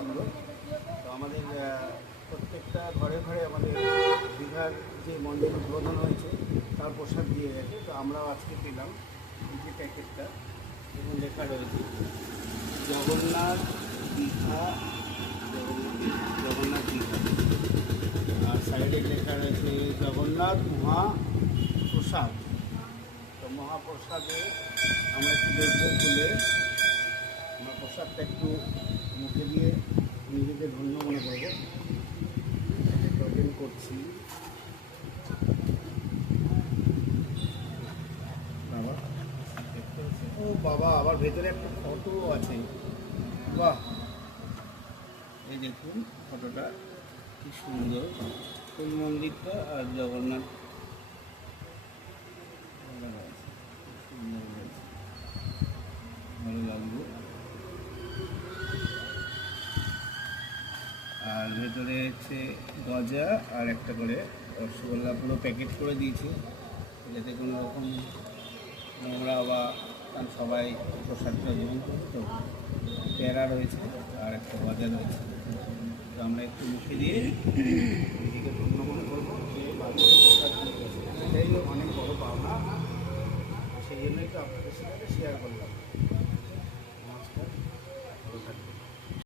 লাগলো। তো আমাদের প্রত্যেকটা ঘরে ঘরে আমাদের দীঘার যে মন্দির উদ্বোধন হয়েছে তার প্রসাদ দিয়ে গেছে। তো আমরাও আজকে পেলাম এই যে প্যাকেটটা, এবং লেখা রয়েছে জগন্নাথ দীঘা, জগন্নাথ দীঘা, আর সাইডে লেখা রয়েছে জগন্নাথ মহাপ্রসাদ। তো মহাপ্রসাদে আমরা একটু দেখবো, খুলে আমরা প্রসাদটা একটু মুখে দিয়ে নিজেকে ধন্য মনে করবো। ওপেন করছি। বাবা দেখতে হচ্ছে, ও বাবা, আবার ভেতরে একটা ফটো আছে। বাহ, এই দেখুন ফটোটা কি সুন্দর, কোন মন্দিরটা আর জগন্নাথ সুন্দর হয়েছে, ভালো লাগলো। আর ভেতরে হচ্ছে গজা আর একটা করে রসগোল্লা, পুরো প্যাকেট করে দিয়েছে যাতে কোনো রকম নোংরা বা, কারণ সবাই প্রসাদটা গ্রহণ করবে। তো প্যারা রয়েছে আর একটা গজা রয়েছে। তো আমরা একটু মুখে দিয়ে নিজেকে ধন্য মনে করবো যে বাড়িতে প্রসাদ নিয়ে গেছে, এটাই অনেক বড় পাওনা। সেই জন্যই তো আপনাদের সাথে শেয়ার করলাম। নমস্কার।